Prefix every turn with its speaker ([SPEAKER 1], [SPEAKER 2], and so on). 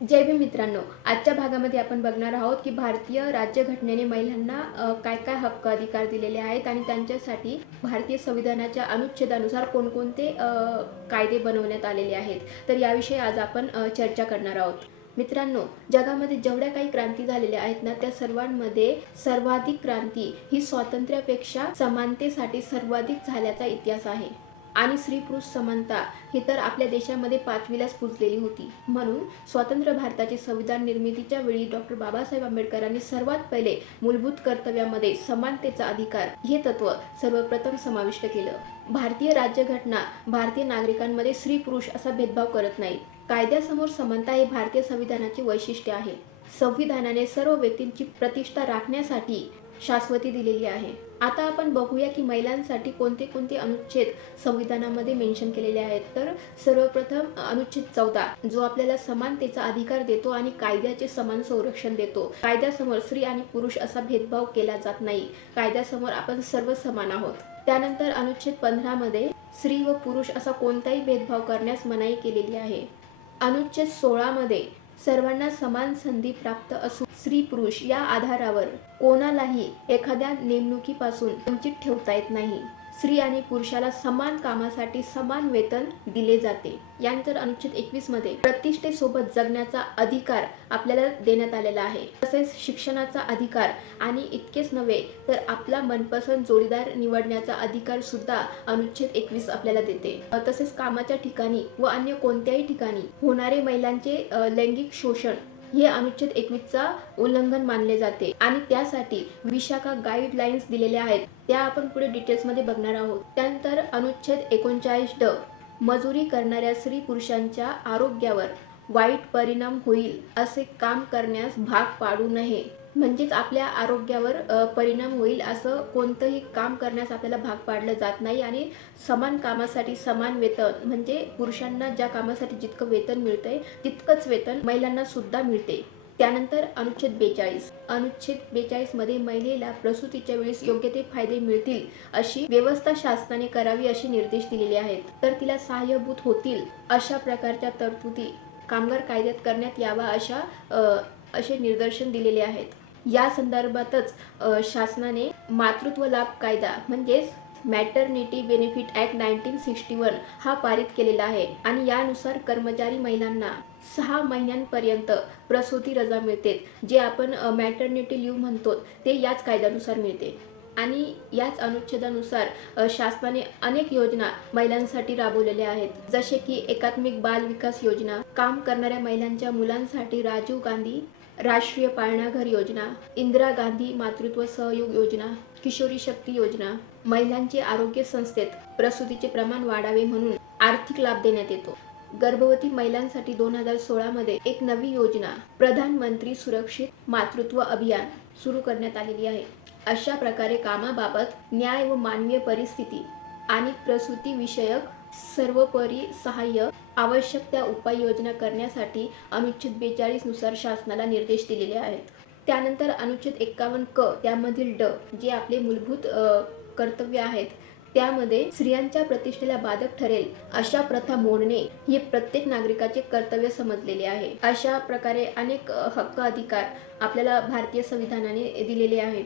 [SPEAKER 1] जय भीम मित्रांनो आजच्या भागामध्ये आपण बघणार आहोत की भारतीय राज्यघटनेने महिलांना काय काय हक्क अधिकार दिलेले आहेत आणि त्यांच्यासाठी भारतीय संविधानाच्या अनुच्छेदानुसार कोणकोणते कायदे बनवण्यात आलेले आहेत. तर याविषयी आज आपण चर्चा करणार आहोत. मित्रांनो जगामध्ये जेवढ्या काही क्रांती झालेल्या आहेत ना त्या सर्वांमध्ये सर्वाधिक क्रांती ही स्वातंत्र्यापेक्षा समानतेसाठी सर्वाधिक झाल्याचा इतिहास आहे. आणि स्त्री पुरुष समानता ही तर आपल्या देशामध्ये पाचवीलाच पुजलेली होती. म्हणून स्वतंत्र भारताची संविधान निर्मितीच्या वेळी डॉक्टर बाबासाहेब आंबेडकरांनी सर्वात पहिले मूलभूत कर्तव्यामध्ये समानतेचा अधिकार हे तत्व सर्वप्रथम समाविष्ट केलं. भारतीय राज्यघटना भारतीय नागरिकांमध्ये स्त्री पुरुष असा भेदभाव करत नाही कायद्यासमोर समानता हे भारतीय संविधानाचे वैशिष्ट्य आहे. संविधानाने सर्व व्यक्तींची प्रतिष्ठा राखण्यासाठी शाश्वती दिलेली आहे. आता आपण बघूया की महिलांसाठी कोणते कोणते अनुच्छेद संविधानामध्ये मेन्शन केलेले आहेत. तर सर्वप्रथम अनुच्छेद चौदा जो आपल्याला समानतेचा अधिकार देतो आणि कायद्याचे समान संरक्षण देतो. कायद्यासमोर स्त्री आणि पुरुष असा भेदभाव केला जात नाही. कायद्यासमोर आपण सर्व समान आहोत. त्यानंतर अनुच्छेद पंधरा मध्ये स्त्री व पुरुष असा कोणताही भेदभाव करण्यास मनाई केलेली आहे. अनुच्छेद सोळामध्ये सर्वांना समान संधी प्राप्त असून स्त्री पुरुष या आधारावर कोणालाही एखाद्या नेमणुकीपासून वंचित ठेवता येत नाही. स्त्री आणि पुरुषाला समान कामासाठी समान वेतन दिले जाते. यानंतर अनुच्छेद एकवीसमध्ये प्रतिष्ठेसोबत जगण्याचा अधिकार आपल्याला देण्यात आलेला आहे. तसेच शिक्षणाचा अधिकार आणि इतकेच नव्हे तर आपला मनपसंत जोडीदार निवडण्याचा अधिकार सुद्धा अनुच्छेद एकवीस आपल्याला देते. तसेच कामाच्या ठिकाणी व अन्य कोणत्याही ठिकाणी होणारे महिलांचे लैंगिक शोषण हे अनुच्छेद एकवीसचा उल्लंघन मानले जाते आणि त्यासाठी विशाखा गाईडलाईन्स दिलेल्या आहेत. त्या आपण पुढे डिटेल्समध्ये बघणार आहोत. त्यानंतर अनुच्छेद एकोणचाळीस ड मजुरी करणाऱ्या स्त्री पुरुषांच्या आरोग्यावर वाईट परिणाम होईल असे काम करण्यास भाग पाडू नये. म्हणजेच आपल्या आरोग्यावर परिणाम होईल असं कोणतंही काम करण्यास आपल्याला भाग पाडलं जात नाही आणि समान कामासाठी समान वेतन म्हणजे पुरुषांना ज्या कामासाठी जितकं वेतन मिळतंय तितकंच वेतन महिलांना सुद्धा मिळते. त्यानंतर अनुच्छेद बेचाळीस. अनुच्छेद बेचाळीसमध्ये महिलेला प्रसूतीच्या वेळेस योग्य ते फायदे मिळतील अशी व्यवस्था शासनाने करावी असे निर्देश दिलेले आहेत. तर तिला सहाय्यभूत होतील अशा प्रकारच्या तरतुदी कामगार कायद्यात करण्यात यावा अशा असे निदर्शन दिलेले आहेत. या संदर्भातच शासनाने मातृत्व लाभ कायदा म्हणजेच maternity benefit act nineteen sixty one हा पारित केलेला आहे आणि यानुसार कर्मचारी महिलांना सहा महिन्यांपर्यंत प्रसूती रजा मिळते जे आपण मॅटर्निटी लिव्ह म्हणतो ते याच कायद्यानुसार मिळते. आणि याच अनुच्छेदानुसार शासनाने अनेक योजना महिलांसाठी राबवलेल्या आहेत. जसे की एकात्मिक बाल विकास योजना काम करणाऱ्या महिलांच्या मुलांसाठी राजीव गांधी राष्ट्रीय पाळणाघर योजना इंदिरा गांधी मातृत्व सहयोग योजना किशोरी शक्ती योजना महिलांचे आरोग्य संस्थेत प्रसूतीचे प्रमाण वाढावे म्हणून आर्थिक लाभ देण्यात येतो. गर्भवती महिलांसाठी दोन हजार सोळामध्ये एक नवी योजना प्रधानमंत्री सुरक्षित मातृत्व अभियान सुरू करण्यात आलेली आहे. अशा प्रकारे कामाबाबत न्याय व मानवीय परिस्थिती आणि प्रसूती विषयक सर्वोपरी सहाय्य आवश्यक त्या उपाययोजना करण्यासाठी अनुच्छेद बेचाळीसनुसार शासनाला निर्देश दिलेले आहेत. त्यानंतर अनुच्छेद एक्कावन्न क त्यामधील ड जे आपले मूलभूत कर्तव्य आहेत त्यामध्ये स्त्रियांच्या प्रतिष्ठेला बाधक ठरेल अशा प्रथा मोडणे हे प्रत्येक नागरिकाचे कर्तव्य समजलेले आहे. अशा प्रकारे अनेक हक्क अधिकार आपल्याला भारतीय संविधानाने दिलेले आहेत.